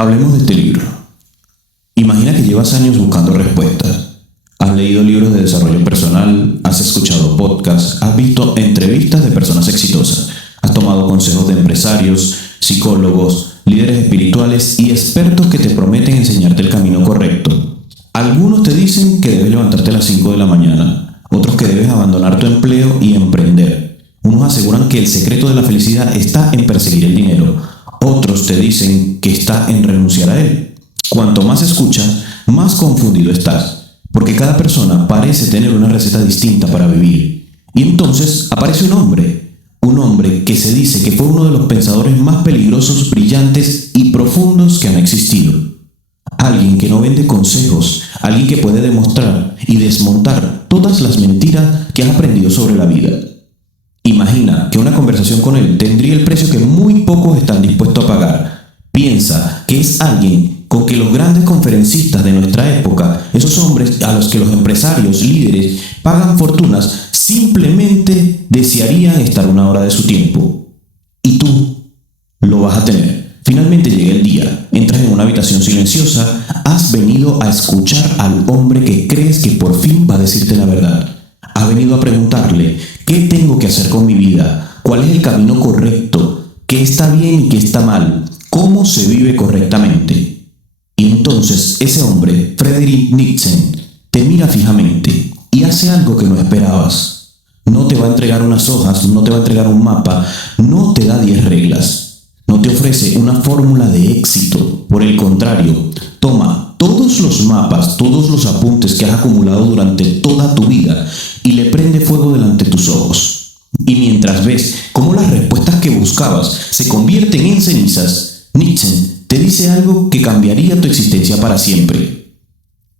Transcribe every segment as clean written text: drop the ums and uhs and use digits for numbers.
Hablemos de este libro. Imagina que llevas años buscando respuestas. Has leído libros de desarrollo personal, has escuchado podcasts, has visto entrevistas de personas exitosas, has tomado consejos de empresarios, psicólogos, líderes espirituales y expertos que te prometen enseñarte el camino correcto. Algunos te dicen que debes levantarte a las 5 de la mañana, otros que debes abandonar tu empleo y emprender. Unos aseguran que el secreto de la felicidad está en perseguir el dinero, otros te dicen que está en renunciar a él. Cuanto más escuchas, más confundido estás. Porque cada persona parece tener una receta distinta para vivir. Y entonces aparece un hombre que se dice que fue uno de los pensadores más peligrosos, brillantes y profundos que han existido. Alguien que no vende consejos, alguien que puede demostrar y desmontar todas las mentiras que has aprendido sobre la vida. Imagina que una conversación con él tendría el precio que muy pocos están dispuestos a pagar. Piensa que es alguien con que los grandes conferencistas de nuestra época, esos hombres a los que los empresarios, líderes, pagan fortunas, simplemente desearían estar una hora de su tiempo. Y tú lo vas a tener. Finalmente llega el día, entras en una habitación silenciosa, has venido a escuchar al hombre que crees que por fin va a decirte la verdad. Has venido a preguntarle, ¿qué tengo que hacer con mi vida? ¿Cuál es el camino correcto? ¿Qué está bien y qué está mal? ¿Cómo se vive correctamente? Y entonces ese hombre, Friedrich Nietzsche, te mira fijamente y hace algo que no esperabas. No te va a entregar unas hojas, no te va a entregar un mapa, no te da 10 reglas, no te ofrece una fórmula de éxito. Por el contrario, toma todos los mapas, todos los apuntes que has acumulado durante toda tu vida y le prende fuego delante de tus ojos. Y mientras ves cómo las respuestas que buscabas se convierten en cenizas, Nietzsche te dice algo que cambiaría tu existencia para siempre.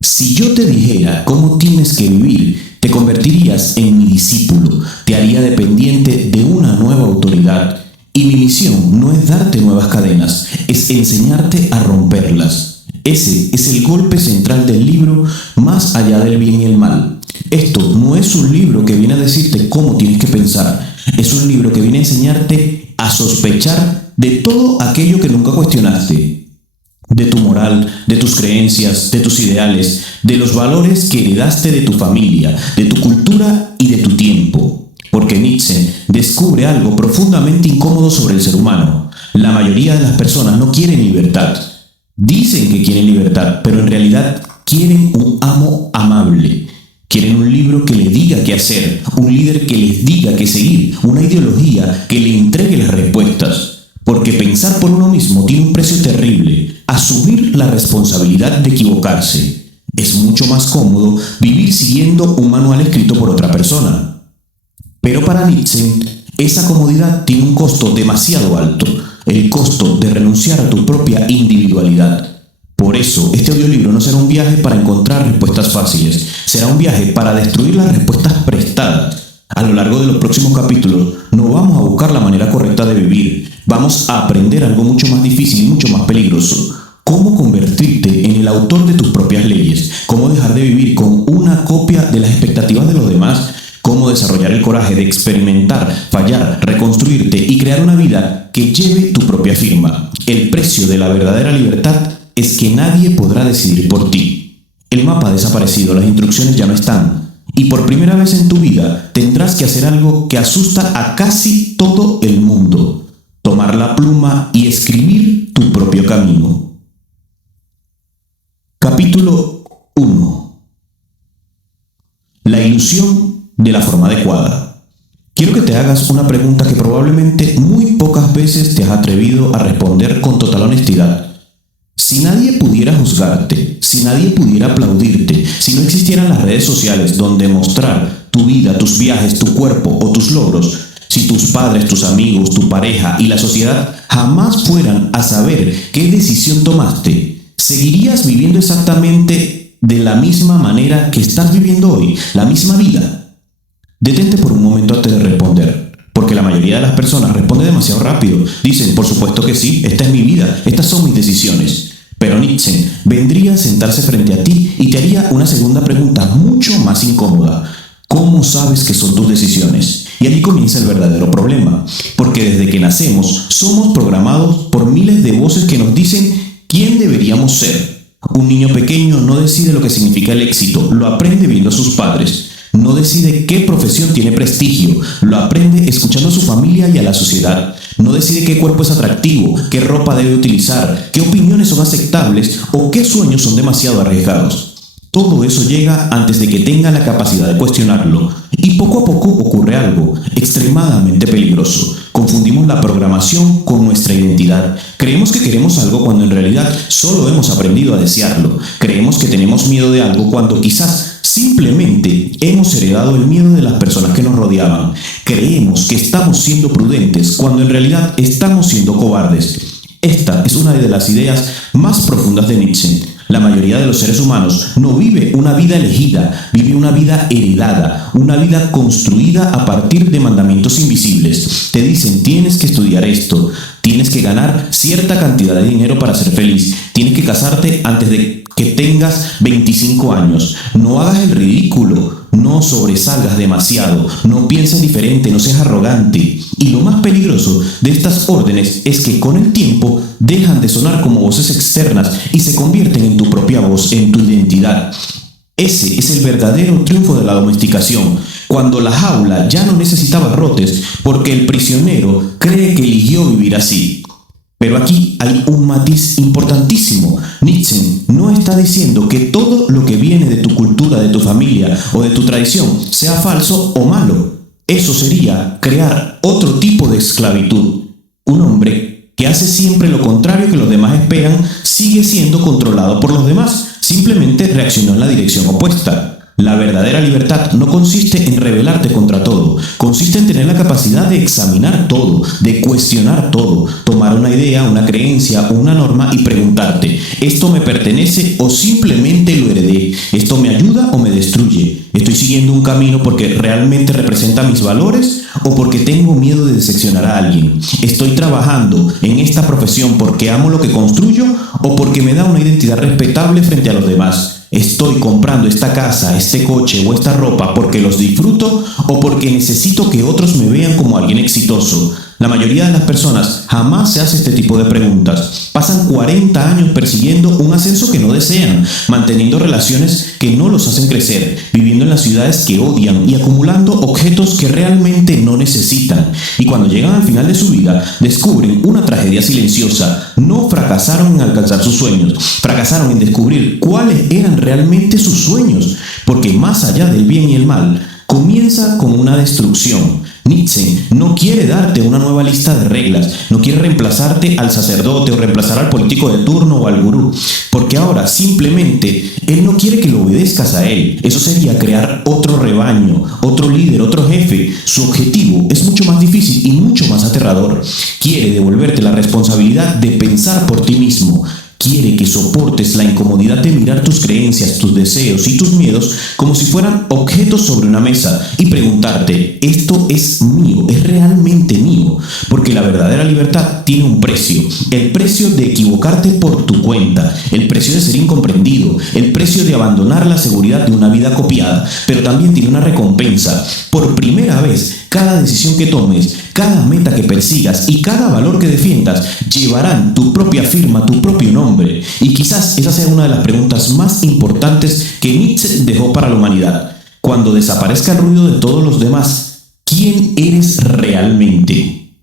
Si yo te dijera cómo tienes que vivir, te convertirías en mi discípulo, te haría dependiente de una nueva autoridad. Y mi misión no es darte nuevas cadenas, es enseñarte a romperlas. Ese es el golpe central del libro, Más allá del bien y el mal. Esto no es un libro que viene a decirte cómo tienes que pensar, es un libro que viene a enseñarte a sospechar de todo aquello que nunca cuestionaste, de tu moral, de tus creencias, de tus ideales, de los valores que heredaste de tu familia, de tu cultura y de tu tiempo. Porque Nietzsche descubre algo profundamente incómodo sobre el ser humano. La mayoría de las personas no quieren libertad. Dicen que quieren libertad, pero en realidad quieren un amo amable. Quieren un libro que les diga qué hacer, un líder que les diga qué seguir, una ideología que le entregue las respuestas. Porque pensar por uno mismo tiene un precio terrible, asumir la responsabilidad de equivocarse. Es mucho más cómodo vivir siguiendo un manual escrito por otra persona. Pero para Nietzsche, esa comodidad tiene un costo demasiado alto, el costo de renunciar a tu propia individualidad. Por eso, este audiolibro no será un viaje para encontrar respuestas fáciles, será un viaje para destruir las respuestas prestadas. A lo largo de los próximos capítulos, no vamos a buscar la manera correcta de vivir, vamos a aprender algo mucho más difícil y mucho más peligroso. Cómo convertirte en el autor de tus propias leyes, cómo dejar de vivir con una copia de las expectativas de los demás, cómo desarrollar el coraje de experimentar, fallar, reconstruirte y crear una vida que lleve tu propia firma. El precio de la verdadera libertad es que nadie podrá decidir por ti. El mapa ha desaparecido, las instrucciones ya no están. Y por primera vez en tu vida tendrás que hacer algo que asusta a casi todo el mundo. Tomar la pluma y escribir tu propio camino. Capítulo 1. La ilusión de la forma adecuada. Quiero que te hagas una pregunta que probablemente muy pocas veces te has atrevido a responder con total honestidad. Si nadie pudiera juzgarte, si nadie pudiera aplaudirte, si no existieran las redes sociales donde mostrar tu vida, tus viajes, tu cuerpo o tus logros, si tus padres, tus amigos, tu pareja y la sociedad jamás fueran a saber qué decisión tomaste, ¿seguirías viviendo exactamente de la misma manera que estás viviendo hoy, la misma vida? Detente por un momento antes de responder, porque la mayoría de las personas responde demasiado rápido. Dicen, por supuesto que sí, esta es mi vida, estas son mis decisiones. Pero Nietzsche vendría a sentarse frente a ti y te haría una segunda pregunta mucho más incómoda. ¿Cómo sabes que son tus decisiones? Y allí comienza el verdadero problema, porque desde que nacemos somos programados por miles de voces que nos dicen ¿Quién deberíamos ser? Un niño pequeño no decide lo que significa el éxito, lo aprende viendo a sus padres. No decide qué profesión tiene prestigio, lo aprende escuchando a su familia y a la sociedad. No decide qué cuerpo es atractivo, qué ropa debe utilizar, qué opiniones son aceptables o qué sueños son demasiado arriesgados. Todo eso llega antes de que tenga la capacidad de cuestionarlo. Y poco a poco ocurre algo extremadamente peligroso. Confundimos la programación con nuestra identidad. Creemos que queremos algo cuando en realidad solo hemos aprendido a desearlo. Creemos que tenemos miedo de algo cuando quizás simplemente hemos heredado el miedo de las personas que nos rodeaban. Creemos que estamos siendo prudentes cuando en realidad estamos siendo cobardes. Esta es una de las ideas más profundas de Nietzsche. La mayoría de los seres humanos no vive una vida elegida, vive una vida heredada, una vida construida a partir de mandamientos invisibles. Te dicen, tienes que estudiar esto, tienes que ganar cierta cantidad de dinero para ser feliz, tienes que casarte antes de que tengas 25 años, no hagas el ridículo, no sobresalgas demasiado, no pienses diferente, no seas arrogante. Y lo más peligroso de estas órdenes es que con el tiempo dejan de sonar como voces externas y se convierten en tu propia voz, en tu identidad. Ese es el verdadero triunfo de la domesticación, cuando la jaula ya no necesita barrotes porque el prisionero cree que eligió vivir así. Pero aquí hay un matiz importantísimo. Nietzsche no está diciendo que todo lo que viene de tu cultura, de tu familia o de tu tradición sea falso o malo. Eso sería crear otro tipo de esclavitud. Un hombre que hace siempre lo contrario que los demás esperan sigue siendo controlado por los demás. Simplemente reaccionó en la dirección opuesta. La verdadera libertad no consiste en rebelarte contra todo, consiste en tener la capacidad de examinar todo, de cuestionar todo, tomar una idea, una creencia o una norma y preguntarte, ¿esto me pertenece o simplemente lo heredé? ¿Esto me ayuda o me destruye? ¿Estoy siguiendo un camino porque realmente representa mis valores o porque tengo miedo de decepcionar a alguien? ¿Estoy trabajando en esta profesión porque amo lo que construyo o porque me da una identidad respetable frente a los demás? ¿Estoy comprando esta casa, este coche o esta ropa porque los disfruto o porque necesito que otros me vean como alguien exitoso? La mayoría de las personas jamás se hace este tipo de preguntas. Pasan 40 años persiguiendo un ascenso que no desean, manteniendo relaciones que no los hacen crecer, viviendo en las ciudades que odian y acumulando objetos que realmente no necesitan. Y cuando llegan al final de su vida, descubren una tragedia silenciosa. No fracasaron en alcanzar sus sueños, fracasaron en descubrir cuáles eran realmente sus sueños, porque más allá del bien y el mal, comienza con una destrucción. Nietzsche no quiere darte una nueva lista de reglas, no quiere reemplazarte al sacerdote o reemplazar al político de turno o al gurú, porque ahora simplemente él no quiere que lo obedezcas a él. Eso sería crear otro rebaño, otro líder, otro jefe. Su objetivo es mucho más difícil y mucho más aterrador. Quiere devolverte la responsabilidad de pensar por ti mismo. Quiere que soportes la incomodidad de mirar tus creencias, tus deseos y tus miedos como si fueran objetos sobre una mesa y preguntarte, ¿esto es mío? ¿Es realmente mío? Porque la verdadera libertad tiene un precio. El precio de equivocarte por tu cuenta, el precio de ser incomprendido, el precio de abandonar la seguridad de una vida copiada, pero también tiene una recompensa. Por primera vez, cada decisión que tomes, cada meta que persigas y cada valor que defiendas llevarán tu propia firma, tu propio nombre. Y quizás esa sea una de las preguntas más importantes que Nietzsche dejó para la humanidad. Cuando desaparezca el ruido de todos los demás, ¿quién eres realmente?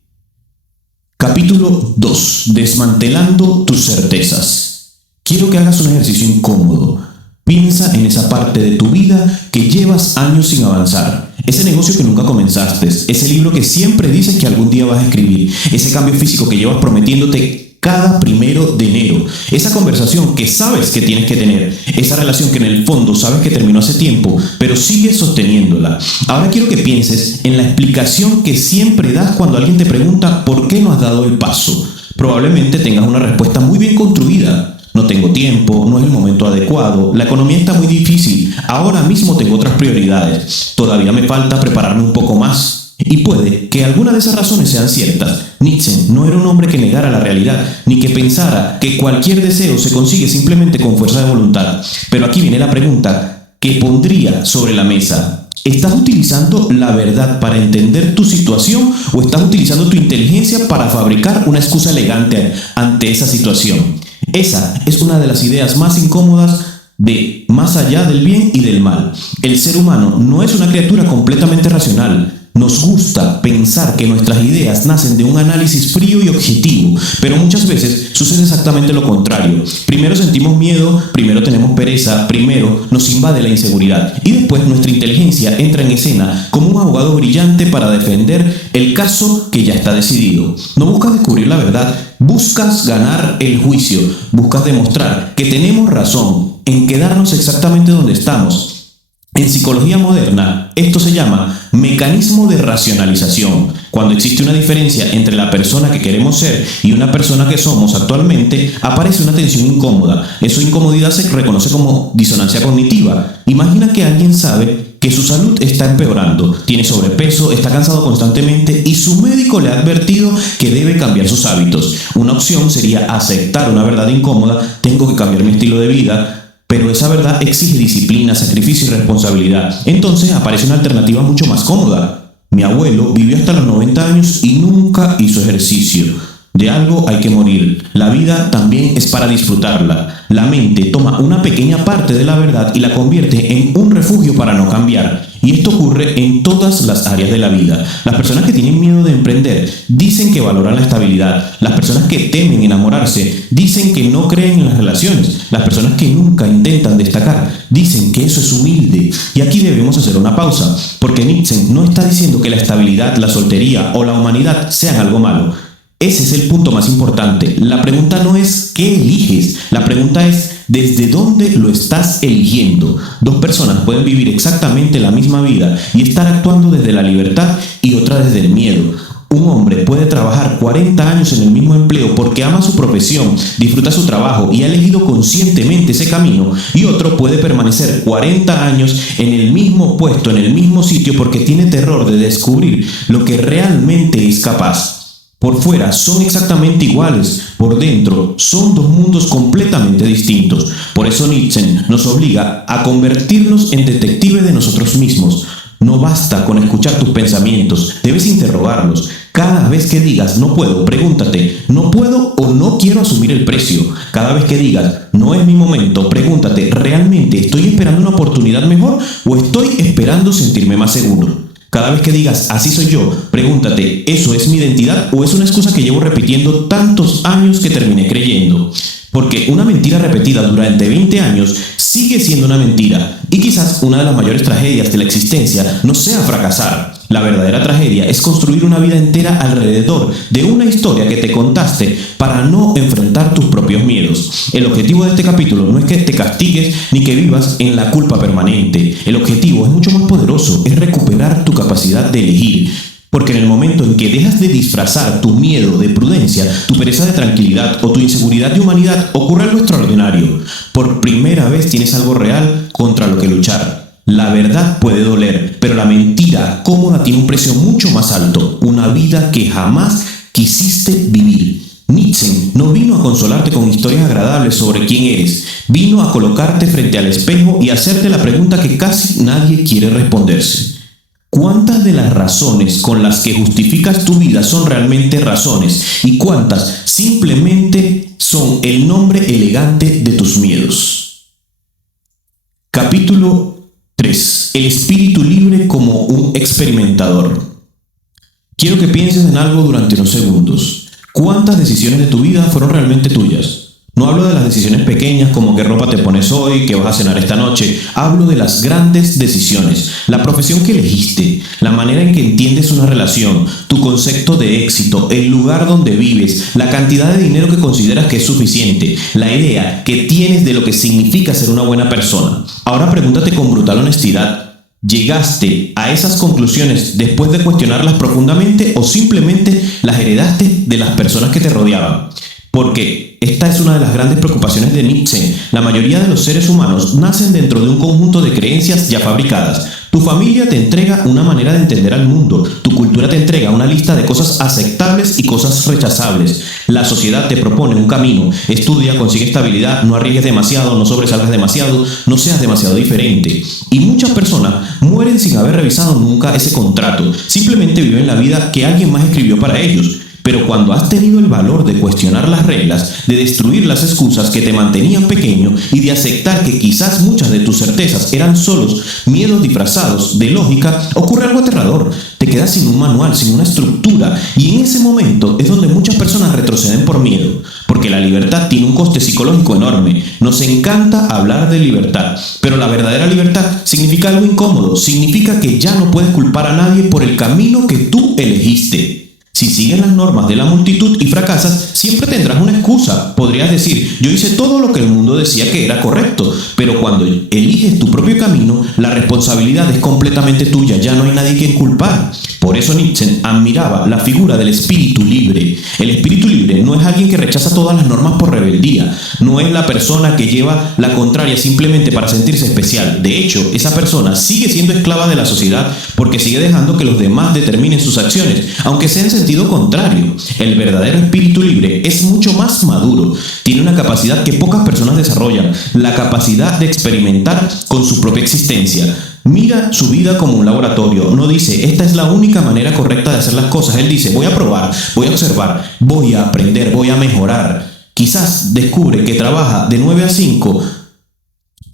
Capítulo 2. Desmantelando tus certezas. Quiero que hagas un ejercicio incómodo. Piensa en esa parte de tu vida que llevas años sin avanzar. Ese negocio que nunca comenzaste, ese libro que siempre dices que algún día vas a escribir, ese cambio físico que llevas prometiéndote cada 1 de enero, esa conversación que sabes que tienes que tener, esa relación que en el fondo sabes que terminó hace tiempo, pero sigues sosteniéndola. Ahora quiero que pienses en la explicación que siempre das cuando alguien te pregunta ¿por qué no has dado el paso? Probablemente tengas una respuesta muy bien construida. No tengo tiempo, no es el momento adecuado, la economía está muy difícil, ahora mismo tengo otras prioridades, todavía me falta prepararme un poco más. Y puede que algunas de esas razones sean ciertas. Nietzsche no era un hombre que negara la realidad, ni que pensara que cualquier deseo se consigue simplemente con fuerza de voluntad. Pero aquí viene la pregunta que pondría sobre la mesa. ¿Estás utilizando la verdad para entender tu situación o estás utilizando tu inteligencia para fabricar una excusa elegante ante esa situación? Esa es una de las ideas más incómodas de más allá del bien y del mal. El ser humano no es una criatura completamente racional. Nos gusta pensar que nuestras ideas nacen de un análisis frío y objetivo, pero muchas veces sucede exactamente lo contrario. Primero sentimos miedo, primero tenemos pereza, primero nos invade la inseguridad y después nuestra inteligencia entra en escena como un abogado brillante para defender el caso que ya está decidido. No buscas descubrir la verdad, buscas ganar el juicio, buscas demostrar que tenemos razón en quedarnos exactamente donde estamos. En psicología moderna, esto se llama mecanismo de racionalización. Cuando existe una diferencia entre la persona que queremos ser y una persona que somos actualmente, aparece una tensión incómoda. Esa incomodidad se reconoce como disonancia cognitiva. Imagina que alguien sabe que su salud está empeorando, tiene sobrepeso, está cansado constantemente y su médico le ha advertido que debe cambiar sus hábitos. Una opción sería aceptar una verdad incómoda: tengo que cambiar mi estilo de vida. Pero esa verdad exige disciplina, sacrificio y responsabilidad. Entonces aparece una alternativa mucho más cómoda. Mi abuelo vivió hasta los 90 años y nunca hizo ejercicio. De algo hay que morir. La vida también es para disfrutarla. La mente toma una pequeña parte de la verdad y la convierte en un refugio para no cambiar. Y esto ocurre en todas las áreas de la vida. Las personas que tienen miedo de emprender dicen que valoran la estabilidad. Las personas que temen enamorarse dicen que no creen en las relaciones. Las personas que nunca intentan destacar dicen que eso es humilde. Y aquí debemos hacer una pausa, porque Nietzsche no está diciendo que la estabilidad, la soltería o la humanidad sean algo malo. Ese es el punto más importante. La pregunta no es ¿qué eliges? La pregunta es ¿desde dónde lo estás eligiendo? Dos personas pueden vivir exactamente la misma vida y estar actuando desde la libertad y otra desde el miedo. Un hombre puede trabajar 40 años en el mismo empleo porque ama su profesión, disfruta su trabajo y ha elegido conscientemente ese camino, y otro puede permanecer 40 años en el mismo puesto, en el mismo sitio, porque tiene terror de descubrir lo que realmente es capaz. Por fuera son exactamente iguales, por dentro son dos mundos completamente distintos. Por eso Nietzsche nos obliga a convertirnos en detectives de nosotros mismos. No basta con escuchar tus pensamientos, debes interrogarlos. Cada vez que digas no puedo, pregúntate, ¿no puedo o no quiero asumir el precio? Cada vez que digas no es mi momento, pregúntate, ¿realmente estoy esperando una oportunidad mejor o estoy esperando sentirme más seguro? Cada vez que digas así soy yo, pregúntate, ¿eso es mi identidad o es una excusa que llevo repitiendo tantos años que terminé creyendo? Porque una mentira repetida durante 20 años sigue siendo una mentira, y quizás una de las mayores tragedias de la existencia no sea fracasar. La verdadera tragedia es construir una vida entera alrededor de una historia que te contaste para no enfrentar tus propios miedos. El objetivo de este capítulo no es que te castigues ni que vivas en la culpa permanente. El objetivo es mucho más poderoso, es recuperar tu capacidad de elegir. Porque en el momento en que dejas de disfrazar tu miedo de prudencia, tu pereza de tranquilidad o tu inseguridad de humanidad, ocurre algo extraordinario. Por primera vez tienes algo real contra lo que luchar. La verdad puede doler, pero la mentira cómoda tiene un precio mucho más alto, una vida que jamás quisiste vivir. Nietzsche no vino a consolarte con historias agradables sobre quién eres, vino a colocarte frente al espejo y hacerte la pregunta que casi nadie quiere responderse. ¿Cuántas de las razones con las que justificas tu vida son realmente razones y cuántas simplemente son el nombre elegante de tus miedos? Capítulo 3. El espíritu libre como un experimentador. Quiero que pienses en algo durante unos segundos. ¿Cuántas decisiones de tu vida fueron realmente tuyas? No hablo de las decisiones pequeñas como qué ropa te pones hoy, qué vas a cenar esta noche. Hablo de las grandes decisiones. La profesión que elegiste, la manera en que entiendes una relación, tu concepto de éxito, el lugar donde vives, la cantidad de dinero que consideras que es suficiente, la idea que tienes de lo que significa ser una buena persona. Ahora pregúntate con brutal honestidad, ¿llegaste a esas conclusiones después de cuestionarlas profundamente o simplemente las heredaste de las personas que te rodeaban? Porque esta es una de las grandes preocupaciones de Nietzsche. La mayoría de los seres humanos nacen dentro de un conjunto de creencias ya fabricadas. Tu familia te entrega una manera de entender al mundo. Tu cultura te entrega una lista de cosas aceptables y cosas rechazables. La sociedad te propone un camino. Estudia, consigue estabilidad, no arriesgues demasiado, no sobresalgas demasiado, no seas demasiado diferente. Y muchas personas mueren sin haber revisado nunca ese contrato. Simplemente viven la vida que alguien más escribió para ellos. Pero cuando has tenido el valor de cuestionar las reglas, de destruir las excusas que te mantenían pequeño y de aceptar que quizás muchas de tus certezas eran solos miedos disfrazados de lógica, ocurre algo aterrador. Te quedas sin un manual, sin una estructura, y en ese momento es donde muchas personas retroceden por miedo, porque la libertad tiene un coste psicológico enorme. Nos encanta hablar de libertad, pero la verdadera libertad significa algo incómodo, significa que ya no puedes culpar a nadie por el camino que tú elegiste. Si sigues las normas de la multitud y fracasas, siempre tendrás una excusa. Podrías decir, yo hice todo lo que el mundo decía que era correcto, pero cuando eliges tu propio camino, la responsabilidad es completamente tuya, ya no hay nadie quien culpar. Por eso Nietzsche admiraba la figura del espíritu libre. El espíritu libre no es alguien que rechaza todas las normas por rebeldía, no es la persona que lleva la contraria simplemente para sentirse especial. De hecho, esa persona sigue siendo esclava de la sociedad porque sigue dejando que los demás determinen sus acciones, aunque sea en sentido contrario. El verdadero espíritu libre es mucho más maduro, tiene una capacidad que pocas personas desarrollan, la capacidad de experimentar con su propia existencia. Mira su vida como un laboratorio, no dice, esta es la única manera correcta de hacer las cosas. Él dice, voy a probar, voy a observar, voy a aprender, voy a mejorar. Quizás descubre que trabaja de 9 a 5.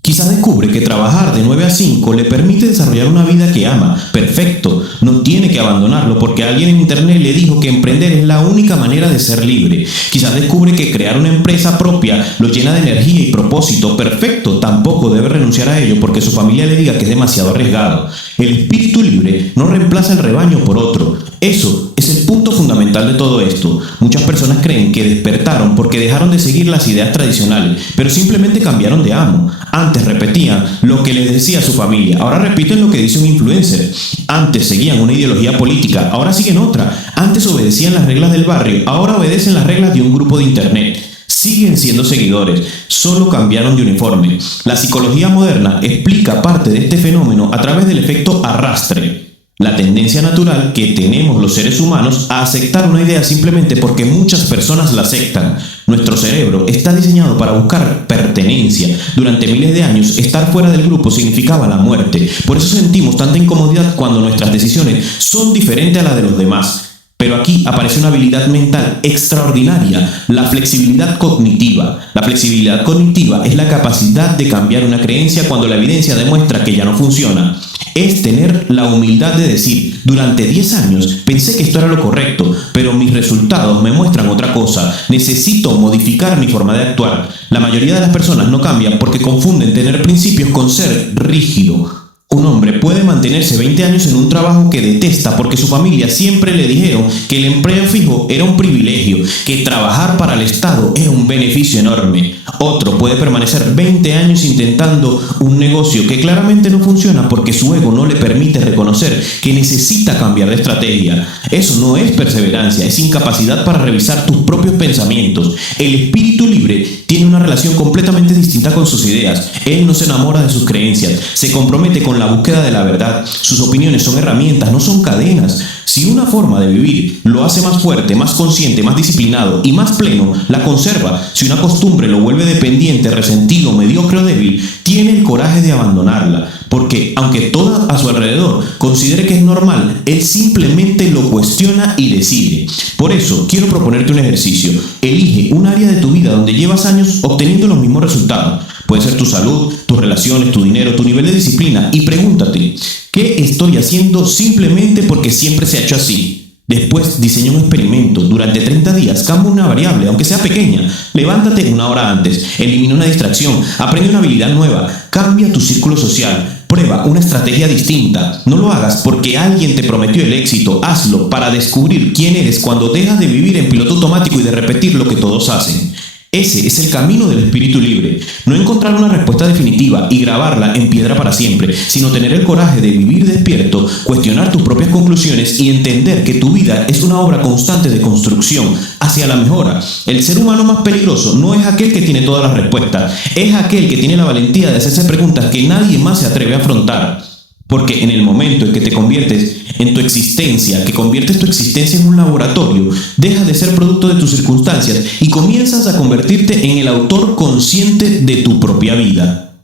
Quizás descubre que trabajar de 9 a 5 le permite desarrollar una vida que ama. Perfecto, no tiene que abandonarlo porque alguien en internet le dijo que emprender es la única manera de ser libre. Quizás descubre que crear una empresa propia lo llena de energía y propósito. Perfecto, tampoco debe renunciar a ello porque su familia le diga que es demasiado arriesgado. El espíritu libre no reemplaza el rebaño por otro. Eso es el punto fundamental de todo esto. Muchas personas creen que despertaron porque dejaron de seguir las ideas tradicionales, pero simplemente cambiaron de amo. Antes repetían lo que les decía su familia, ahora repiten lo que dice un influencer. Antes seguían una ideología política, ahora siguen otra. Antes obedecían las reglas del barrio, ahora obedecen las reglas de un grupo de internet. Siguen siendo seguidores, solo cambiaron de uniforme. La psicología moderna explica parte de este fenómeno a través del efecto arrastre. La tendencia natural que tenemos los seres humanos a aceptar una idea simplemente porque muchas personas la aceptan. Nuestro cerebro está diseñado para buscar pertenencia. Durante miles de años, estar fuera del grupo significaba la muerte. Por eso sentimos tanta incomodidad cuando nuestras decisiones son diferentes a las de los demás. Pero aquí aparece una habilidad mental extraordinaria, la flexibilidad cognitiva. La flexibilidad cognitiva es la capacidad de cambiar una creencia cuando la evidencia demuestra que ya no funciona. Es tener la humildad de decir, durante 10 años pensé que esto era lo correcto, pero mis resultados me muestran otra cosa. Necesito modificar mi forma de actuar. La mayoría de las personas no cambian porque confunden tener principios con ser rígido. Un hombre puede mantenerse 20 años en un trabajo que detesta porque su familia siempre le dijeron que el empleo fijo era un privilegio, que trabajar para el Estado era un beneficio enorme. Otro puede permanecer 20 años intentando un negocio que claramente no funciona porque su ego no le permite reconocer que necesita cambiar de estrategia. Eso no es perseverancia, es incapacidad para revisar tus propios pensamientos. El espíritu libre tiene una relación completamente distinta con sus ideas. Él no se enamora de sus creencias, se compromete con la búsqueda de la verdad. Sus opiniones son herramientas, no son cadenas. Si una forma de vivir lo hace más fuerte, más consciente, más disciplinado y más pleno, la conserva. Si una costumbre lo vuelve dependiente, resentido, mediocre o débil, tiene el coraje de abandonarla. Porque, aunque todo a su alrededor considere que es normal, él simplemente lo cuestiona y decide. Por eso, quiero proponerte un ejercicio. Elige un área de tu vida donde llevas años obteniendo los mismos resultados. Puede ser tu salud, tus relaciones, tu dinero, tu nivel de disciplina. Y pregúntate, ¿qué estoy haciendo simplemente porque siempre se ha hecho así? Después diseña un experimento. Durante 30 días cambia una variable, aunque sea pequeña. Levántate 1 hora antes, elimina una distracción, aprende una habilidad nueva, cambia tu círculo social. Prueba una estrategia distinta. No lo hagas porque alguien te prometió el éxito. Hazlo para descubrir quién eres cuando dejas de vivir en piloto automático y de repetir lo que todos hacen. Ese es el camino del espíritu libre. No encontrar una respuesta definitiva y grabarla en piedra para siempre, sino tener el coraje de vivir despierto, cuestionar tus propias conclusiones y entender que tu vida es una obra constante de construcción hacia la mejora. El ser humano más peligroso no es aquel que tiene todas las respuestas, es aquel que tiene la valentía de hacerse preguntas que nadie más se atreve a afrontar. Porque en el momento en que te conviertes en tu existencia, que conviertes tu existencia en un laboratorio, dejas de ser producto de tus circunstancias y comienzas a convertirte en el autor consciente de tu propia vida.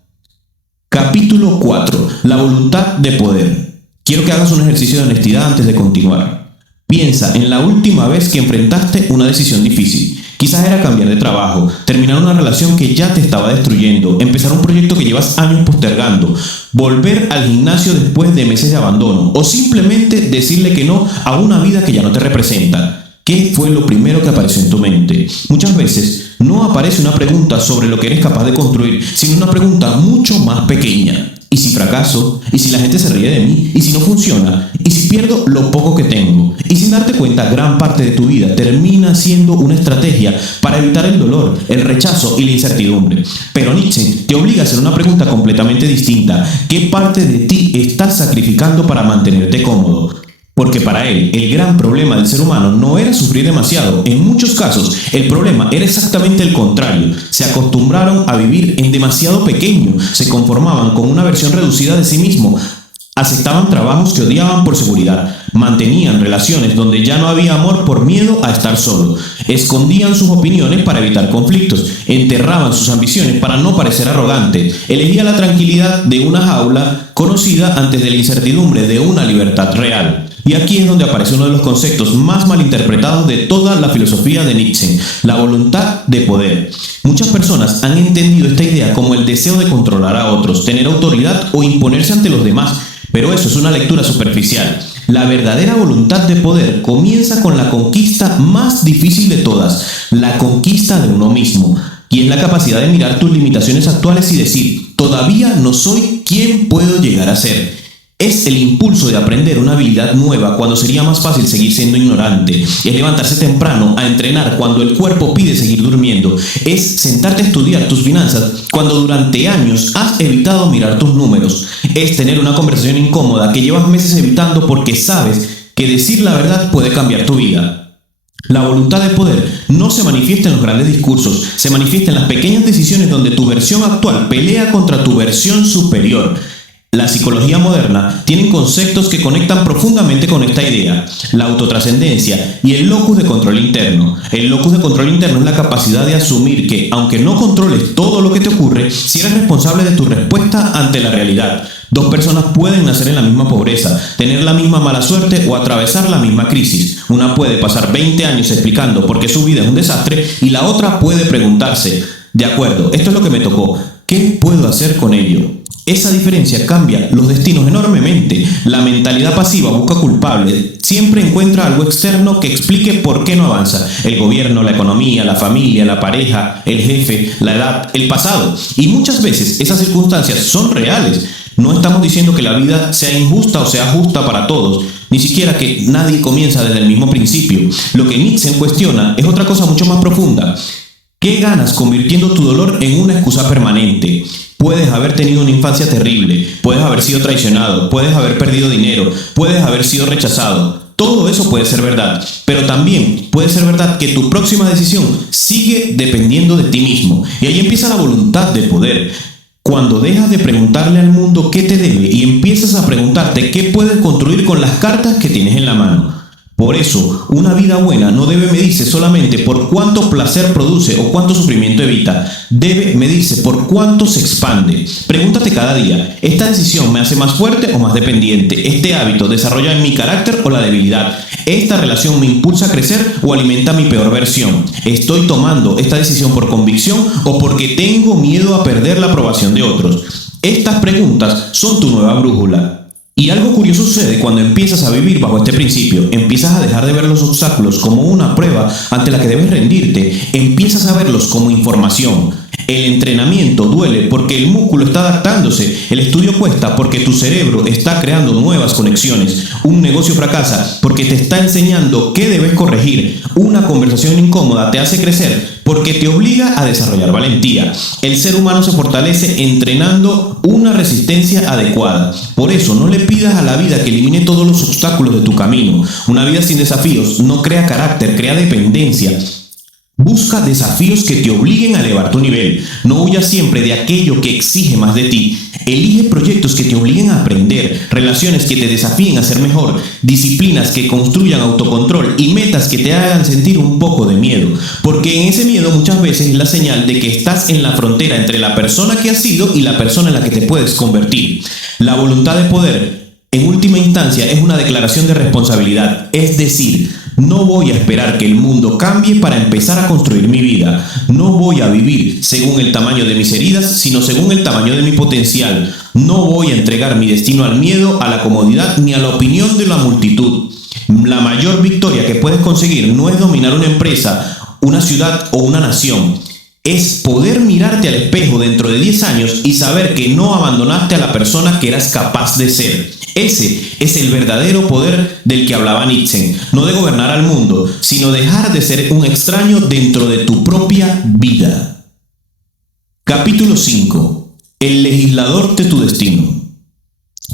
Capítulo 4. La voluntad de poder. Quiero que hagas un ejercicio de honestidad antes de continuar. Piensa en la última vez que enfrentaste una decisión difícil. Quizás era cambiar de trabajo, terminar una relación que ya te estaba destruyendo, empezar un proyecto que llevas años postergando, volver al gimnasio después de meses de abandono o simplemente decirle que no a una vida que ya no te representa. ¿Qué fue lo primero que apareció en tu mente? Muchas veces no aparece una pregunta sobre lo que eres capaz de construir, sino una pregunta mucho más pequeña. ¿Y si fracaso? ¿Y si la gente se ríe de mí? ¿Y si no funciona? ¿Y si pierdo lo poco que tengo? Y sin darte cuenta, gran parte de tu vida termina siendo una estrategia para evitar el dolor, el rechazo y la incertidumbre. Pero Nietzsche te obliga a hacer una pregunta completamente distinta. ¿Qué parte de ti estás sacrificando para mantenerte cómodo? Porque para él, el gran problema del ser humano no era sufrir demasiado. En muchos casos, el problema era exactamente el contrario. Se acostumbraron a vivir en demasiado pequeño, se conformaban con una versión reducida de sí mismo, aceptaban trabajos que odiaban por seguridad, mantenían relaciones donde ya no había amor por miedo a estar solo, escondían sus opiniones para evitar conflictos, enterraban sus ambiciones para no parecer arrogantes, elegían la tranquilidad de una jaula conocida antes de la incertidumbre de una libertad real. Y aquí es donde aparece uno de los conceptos más malinterpretados de toda la filosofía de Nietzsche, la voluntad de poder. Muchas personas han entendido esta idea como el deseo de controlar a otros, tener autoridad o imponerse ante los demás, pero eso es una lectura superficial. La verdadera voluntad de poder comienza con la conquista más difícil de todas, la conquista de uno mismo, y es la capacidad de mirar tus limitaciones actuales y decir, todavía no soy quien puedo llegar a ser. Es el impulso de aprender una habilidad nueva cuando sería más fácil seguir siendo ignorante. Es levantarse temprano a entrenar cuando el cuerpo pide seguir durmiendo. Es sentarte a estudiar tus finanzas cuando durante años has evitado mirar tus números. Es tener una conversación incómoda que llevas meses evitando porque sabes que decir la verdad puede cambiar tu vida. La voluntad de poder no se manifiesta en los grandes discursos, se manifiesta en las pequeñas decisiones donde tu versión actual pelea contra tu versión superior. La psicología moderna tiene conceptos que conectan profundamente con esta idea, la autotrascendencia y el locus de control interno. El locus de control interno es la capacidad de asumir que, aunque no controles todo lo que te ocurre, si eres responsable de tu respuesta ante la realidad. Dos personas pueden nacer en la misma pobreza, tener la misma mala suerte o atravesar la misma crisis. Una puede pasar 20 años explicando por qué su vida es un desastre y la otra puede preguntarse, de acuerdo, esto es lo que me tocó, ¿qué puedo hacer con ello? Esa diferencia cambia los destinos enormemente. La mentalidad pasiva busca culpables. Siempre encuentra algo externo que explique por qué no avanza. El gobierno, la economía, la familia, la pareja, el jefe, la edad, el pasado. Y muchas veces esas circunstancias son reales. No estamos diciendo que la vida sea injusta o sea justa para todos. Ni siquiera que nadie comienza desde el mismo principio. Lo que Nietzsche cuestiona es otra cosa mucho más profunda. ¿Qué ganas convirtiendo tu dolor en una excusa permanente? Puedes haber tenido una infancia terrible, puedes haber sido traicionado, puedes haber perdido dinero, puedes haber sido rechazado. Todo eso puede ser verdad, pero también puede ser verdad que tu próxima decisión sigue dependiendo de ti mismo. Y ahí empieza la voluntad de poder. Cuando dejas de preguntarle al mundo qué te debe y empiezas a preguntarte qué puedes construir con las cartas que tienes en la mano. Por eso, una vida buena no debe medirse solamente por cuánto placer produce o cuánto sufrimiento evita. Debe medirse por cuánto se expande. Pregúntate cada día, ¿esta decisión me hace más fuerte o más dependiente? ¿Este hábito desarrolla en mi carácter o la debilidad? ¿Esta relación me impulsa a crecer o alimenta mi peor versión? ¿Estoy tomando esta decisión por convicción o porque tengo miedo a perder la aprobación de otros? Estas preguntas son tu nueva brújula. Y algo curioso sucede cuando empiezas a vivir bajo este principio. Empiezas a dejar de ver los obstáculos como una prueba ante la que debes rendirte. Empiezas a verlos como información. El entrenamiento duele porque el músculo está adaptándose. El estudio cuesta porque tu cerebro está creando nuevas conexiones. Un negocio fracasa porque te está enseñando qué debes corregir. Una conversación incómoda te hace crecer porque te obliga a desarrollar valentía. El ser humano se fortalece entrenando una resistencia adecuada. Por eso, no le pidas a la vida que elimine todos los obstáculos de tu camino. Una vida sin desafíos no crea carácter, crea dependencia. Busca desafíos que te obliguen a elevar tu nivel. No huyas siempre de aquello que exige más de ti. Elige proyectos que te obliguen a aprender, relaciones que te desafíen a ser mejor, disciplinas que construyan autocontrol y metas que te hagan sentir un poco de miedo. Porque en ese miedo muchas veces es la señal de que estás en la frontera entre la persona que has sido y la persona en la que te puedes convertir. La voluntad de poder En última instancia, es una declaración de responsabilidad, es decir, no voy a esperar que el mundo cambie para empezar a construir mi vida. No voy a vivir según el tamaño de mis heridas, sino según el tamaño de mi potencial. No voy a entregar mi destino al miedo, a la comodidad, ni a la opinión de la multitud. La mayor victoria que puedes conseguir no es dominar una empresa, una ciudad o una nación. Es poder mirarte al espejo dentro de 10 años y saber que no abandonaste a la persona que eras capaz de ser. Ese es el verdadero poder del que hablaba Nietzsche, no de gobernar al mundo, sino dejar de ser un extraño dentro de tu propia vida. Capítulo 5. El legislador de tu destino.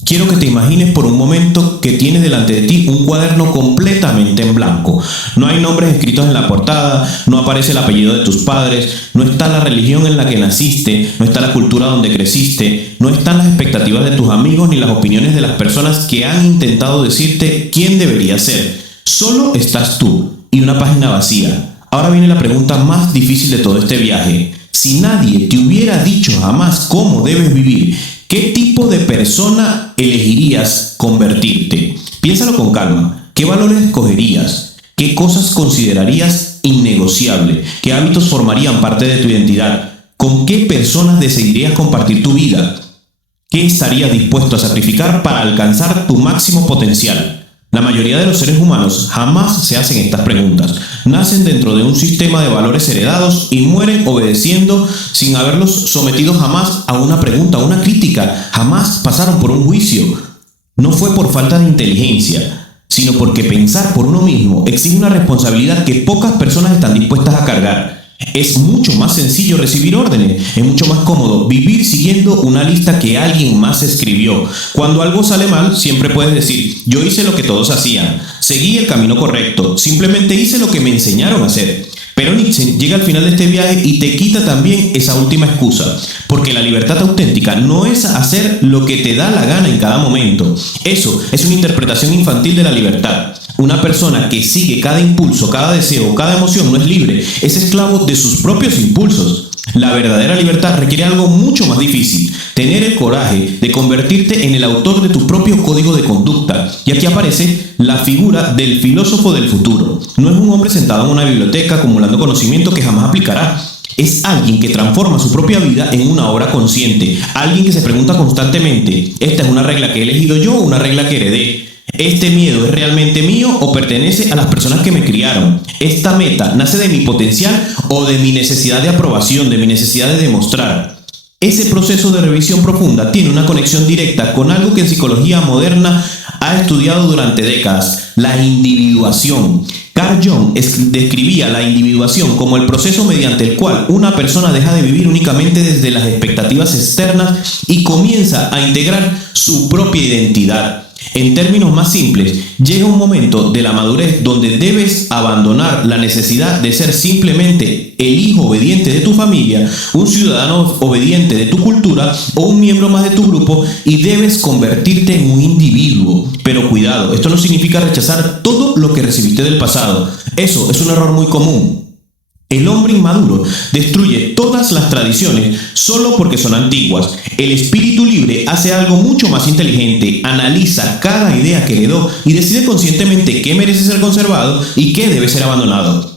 Quiero que te imagines por un momento que tienes delante de ti un cuaderno completamente en blanco. No hay nombres escritos en la portada, no aparece el apellido de tus padres, no está la religión en la que naciste, no está la cultura donde creciste, no están las expectativas de tus amigos ni las opiniones de las personas que han intentado decirte quién deberías ser. Solo estás tú y una página vacía. Ahora viene la pregunta más difícil de todo este viaje. Si nadie te hubiera dicho jamás cómo debes vivir, ¿qué tipo de persona elegirías convertirte? Piénsalo con calma. ¿Qué valores escogerías? ¿Qué cosas considerarías innegociables? ¿Qué hábitos formarían parte de tu identidad? ¿Con qué personas decidirías compartir tu vida? ¿Qué estarías dispuesto a sacrificar para alcanzar tu máximo potencial? La mayoría de los seres humanos jamás se hacen estas preguntas. Nacen dentro de un sistema de valores heredados y mueren obedeciendo sin haberlos sometido jamás a una pregunta, a una crítica. Jamás pasaron por un juicio. No fue por falta de inteligencia, sino porque pensar por uno mismo exige una responsabilidad que pocas personas están dispuestas a cargar. Es mucho más sencillo recibir órdenes, es mucho más cómodo vivir siguiendo una lista que alguien más escribió. Cuando algo sale mal, siempre puedes decir, yo hice lo que todos hacían, seguí el camino correcto, simplemente hice lo que me enseñaron a hacer. Pero Nietzsche llega al final de este viaje y te quita también esa última excusa, porque la libertad auténtica no es hacer lo que te da la gana en cada momento. Eso es una interpretación infantil de la libertad. Una persona que sigue cada impulso, cada deseo, cada emoción no es libre, es esclavo de sus propios impulsos. La verdadera libertad requiere algo mucho más difícil, tener el coraje de convertirte en el autor de tu propio código de conducta. Y aquí aparece la figura del filósofo del futuro. No es un hombre sentado en una biblioteca acumulando conocimiento que jamás aplicará. Es alguien que transforma su propia vida en una obra consciente, alguien que se pregunta constantemente, ¿esta es una regla que he elegido yo o una regla que heredé? ¿Este miedo es realmente mío o pertenece a las personas que me criaron? ¿Esta meta nace de mi potencial o de mi necesidad de aprobación, de mi necesidad de demostrar? Ese proceso de revisión profunda tiene una conexión directa con algo que en psicología moderna ha estudiado durante décadas, la individuación. Carl Jung describía la individuación como el proceso mediante el cual una persona deja de vivir únicamente desde las expectativas externas y comienza a integrar su propia identidad. En términos más simples, llega un momento de la madurez donde debes abandonar la necesidad de ser simplemente el hijo obediente de tu familia, un ciudadano obediente de tu cultura o un miembro más de tu grupo y debes convertirte en un individuo. Pero cuidado, esto no significa rechazar todo lo que recibiste del pasado. Eso es un error muy común. El hombre inmaduro destruye todas las tradiciones solo porque son antiguas. El espíritu libre hace algo mucho más inteligente, analiza cada idea que heredó y decide conscientemente qué merece ser conservado y qué debe ser abandonado.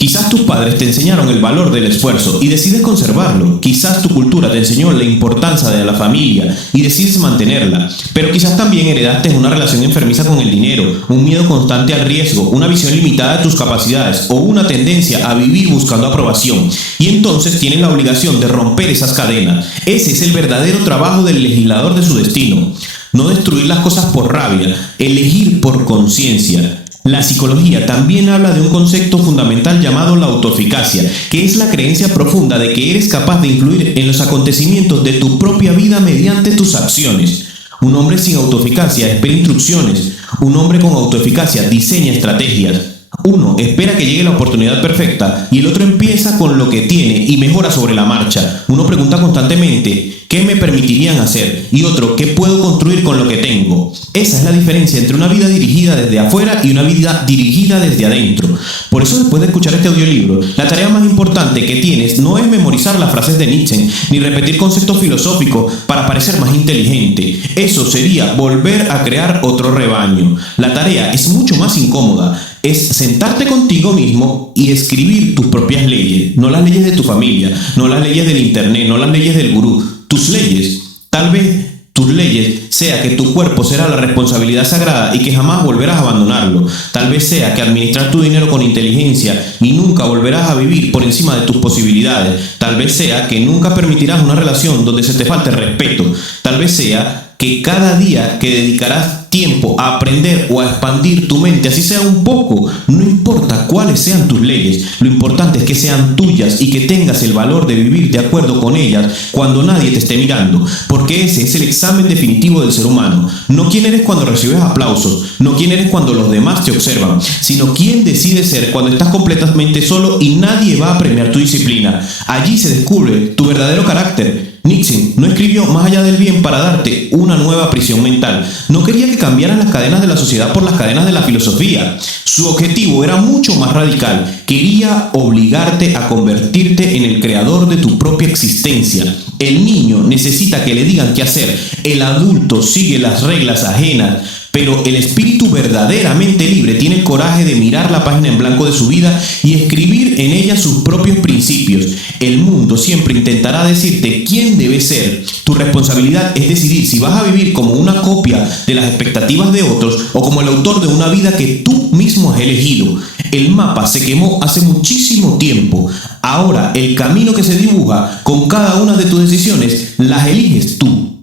Quizás tus padres te enseñaron el valor del esfuerzo y decides conservarlo. Quizás tu cultura te enseñó la importancia de la familia y decides mantenerla. Pero quizás también heredaste una relación enfermiza con el dinero, un miedo constante al riesgo, una visión limitada de tus capacidades o una tendencia a vivir buscando aprobación. Y entonces tienes la obligación de romper esas cadenas. Ese es el verdadero trabajo del legislador de su destino. No destruir las cosas por rabia, elegir por conciencia. La psicología también habla de un concepto fundamental llamado la autoeficacia, que es la creencia profunda de que eres capaz de influir en los acontecimientos de tu propia vida mediante tus acciones. Un hombre sin autoeficacia espera instrucciones, un hombre con autoeficacia diseña estrategias. Uno espera que llegue la oportunidad perfecta y el otro empieza con lo que tiene y mejora sobre la marcha. Uno pregunta constantemente, ¿qué me permitirían hacer? Y otro, ¿qué puedo construir con lo que tengo? Esa es la diferencia entre una vida dirigida desde afuera y una vida dirigida desde adentro. Por eso, después de escuchar este audiolibro, la tarea más importante que tienes no es memorizar las frases de Nietzsche ni repetir conceptos filosóficos para parecer más inteligente. Eso sería volver a crear otro rebaño. La tarea es mucho más incómoda. Es sentarte contigo mismo y escribir tus propias leyes, no las leyes de tu familia, no las leyes del internet, no las leyes del gurú, tus leyes. Tal vez tus leyes sea que tu cuerpo será la responsabilidad sagrada y que jamás volverás a abandonarlo. Tal vez sea que administrar tu dinero con inteligencia y nunca volverás a vivir por encima de tus posibilidades. Tal vez sea que nunca permitirás una relación donde se te falte respeto. Tal vez sea que cada día que dedicarás tiempo a aprender o a expandir tu mente, así sea un poco, no importa cuáles sean tus leyes, lo importante es que sean tuyas y que tengas el valor de vivir de acuerdo con ellas cuando nadie te esté mirando, porque ese es el examen definitivo del ser humano. No quién eres cuando recibes aplausos, no quién eres cuando los demás te observan, sino quién decides ser cuando estás completamente solo y nadie va a premiar tu disciplina. Allí se descubre tu verdadero carácter. Nietzsche no escribió Más allá del bien para darte una nueva prisión mental. No quería que cambiaran las cadenas de la sociedad por las cadenas de la filosofía. Su objetivo era mucho más radical. Quería obligarte a convertirte en el creador de tu propia existencia. El niño necesita que le digan qué hacer. El adulto sigue las reglas ajenas. Pero el espíritu verdaderamente libre tiene el coraje de mirar la página en blanco de su vida y escribir en ella sus propios principios. El mundo siempre intentará decirte quién debes ser. Tu responsabilidad es decidir si vas a vivir como una copia de las expectativas de otros o como el autor de una vida que tú mismo has elegido. El mapa se quemó hace muchísimo tiempo. Ahora el camino que se dibuja con cada una de tus decisiones las eliges tú.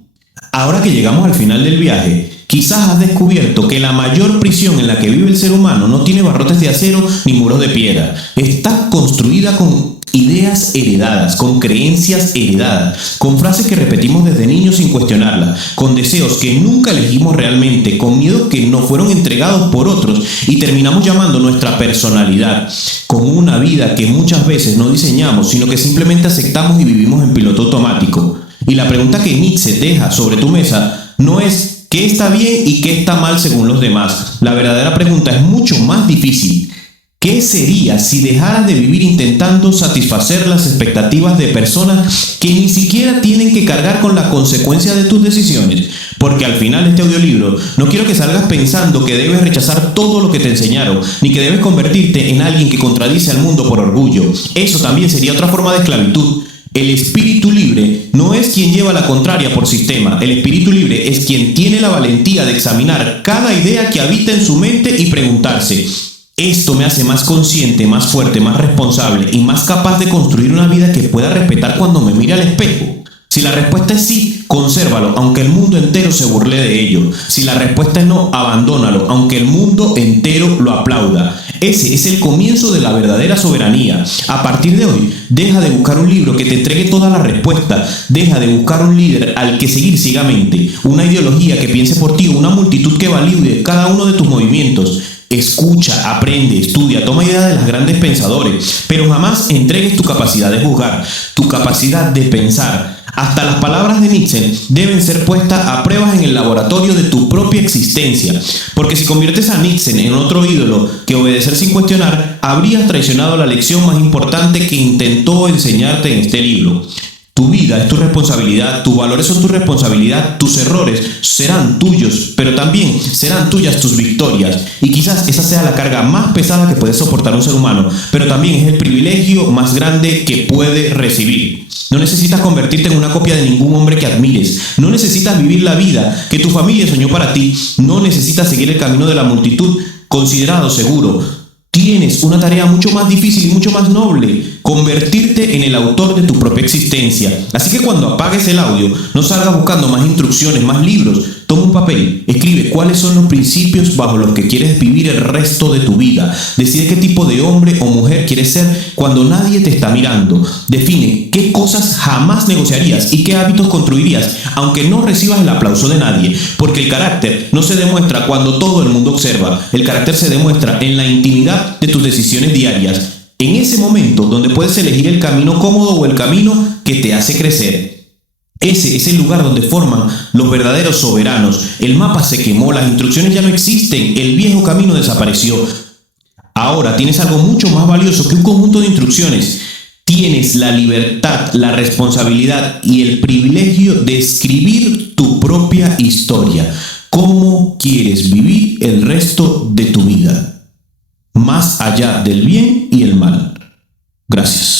Ahora que llegamos al final del viaje, quizás has descubierto que la mayor prisión en la que vive el ser humano no tiene barrotes de acero ni muros de piedra. Está construida con ideas heredadas, con creencias heredadas, con frases que repetimos desde niños sin cuestionarlas, con deseos que nunca elegimos realmente, con miedos que nos fueron entregados por otros y terminamos llamando nuestra personalidad, con una vida que muchas veces no diseñamos, sino que simplemente aceptamos y vivimos en piloto automático. Y la pregunta que Nietzsche deja sobre tu mesa no es ¿qué está bien y qué está mal según los demás? La verdadera pregunta es mucho más difícil. ¿Qué sería si dejaras de vivir intentando satisfacer las expectativas de personas que ni siquiera tienen que cargar con la consecuencia de tus decisiones? Porque al final de este audiolibro no quiero que salgas pensando que debes rechazar todo lo que te enseñaron, ni que debes convertirte en alguien que contradice al mundo por orgullo. Eso también sería otra forma de esclavitud. El espíritu libre no es quien lleva la contraria por sistema. El espíritu libre es quien tiene la valentía de examinar cada idea que habita en su mente y preguntarse: ¿esto me hace más consciente, más fuerte, más responsable y más capaz de construir una vida que pueda respetar cuando me mire al espejo? Si la respuesta es sí, consérvalo, aunque el mundo entero se burle de ello. Si la respuesta es no, abandónalo, aunque el mundo entero lo aplauda. Ese es el comienzo de la verdadera soberanía. A partir de hoy, deja de buscar un libro que te entregue todas las respuestas. Deja de buscar un líder al que seguir ciegamente, una ideología que piense por ti, una multitud que valide cada uno de tus movimientos. Escucha, aprende, estudia, toma ideas de los grandes pensadores, pero jamás entregues tu capacidad de juzgar, tu capacidad de pensar. Hasta las palabras de Nietzsche deben ser puestas a pruebas en el laboratorio de tu propia existencia. Porque si conviertes a Nietzsche en otro ídolo que obedecer sin cuestionar, habrías traicionado la lección más importante que intentó enseñarte en este libro. Tu vida es tu responsabilidad, tus valores son tu responsabilidad, tus errores serán tuyos, pero también serán tuyas tus victorias. Y quizás esa sea la carga más pesada que puede soportar un ser humano, pero también es el privilegio más grande que puede recibir. No necesitas convertirte en una copia de ningún hombre que admires. No necesitas vivir la vida que tu familia soñó para ti. No necesitas seguir el camino de la multitud considerado seguro. Tienes una tarea mucho más difícil y mucho más noble. convertirte en el autor de tu propia existencia. Así que cuando apagues el audio, no salgas buscando más instrucciones, más libros. Toma un papel, escribe cuáles son los principios bajo los que quieres vivir el resto de tu vida. Decide qué tipo de hombre o mujer quieres ser cuando nadie te está mirando. Define qué cosas jamás negociarías y qué hábitos construirías, aunque no recibas el aplauso de nadie. Porque el carácter no se demuestra cuando todo el mundo observa. El carácter se demuestra en la intimidad de tus decisiones diarias. En ese momento donde puedes elegir el camino cómodo o el camino que te hace crecer. Ese es el lugar donde forman los verdaderos soberanos. El mapa se quemó, las instrucciones ya no existen, el viejo camino desapareció. Ahora tienes algo mucho más valioso que un conjunto de instrucciones. Tienes la libertad, la responsabilidad y el privilegio de escribir tu propia historia. ¿Cómo quieres vivir el resto de tu vida? Más allá del bien y el mal. Gracias.